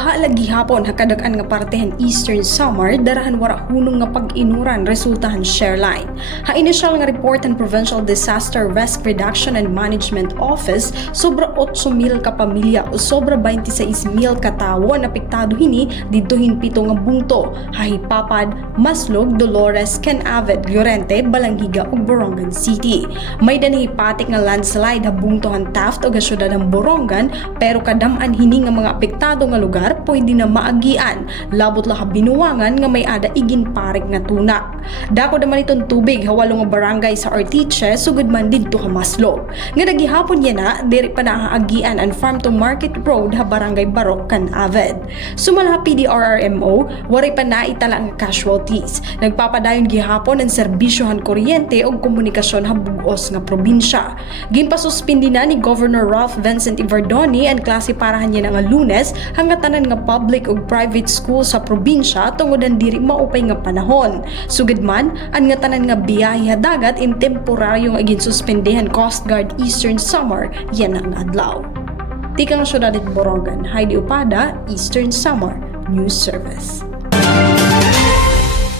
Bahala gihapon hakadag-an nga partehen Eastern Samar darahan wara hunong nga pag-inuran resultahan Shareline. Ha inisyal nga report ng Provincial Disaster Risk Reduction and Management Office, sobra 8,000 ka pamilya o sobra 26,000 ka tawo ang apektado hini didtohin 7 nga bungto: Hahipapad, Maslog, Dolores, Canaved, Llorente, Balanghiga ug Borongan City. May danahipatik nga landslide ha bungtohan Taft ug syudad ng Borongan, pero kadam-an hini nga mga apektado nga lugar pwede na maagian, labot la binuwangan nga may ada igin parik nga tuna. Dako naman itong tubig hawalo nga barangay sa Artiche sugod man didto ka Maslog. Nga nagihapon yan na diri pa na agian ang Farm to Market Road ha barangay Barok Canaved. Sumala PDRRMO wari pa naitala ang casualties. Nagpapadayon gihapon ang serbisyohan kuryente ug komunikasyon ha bug-os nga probinsya. Ginpasuspindi na ni Governor Ralph Vincent Ivardoni ang klase parahan niya nga Lunes hanggang tanan nga public ug private school sa probinsya tungod ang diri maupay nga panahon. Sugid man ang nga tanan nga biyahe dagat in temporaryo nga ginsuspendehan Coast Guard Eastern Samar yan ang adlaw. Tikang syudad Borongan, Heidi Upada, Eastern Samar News Service.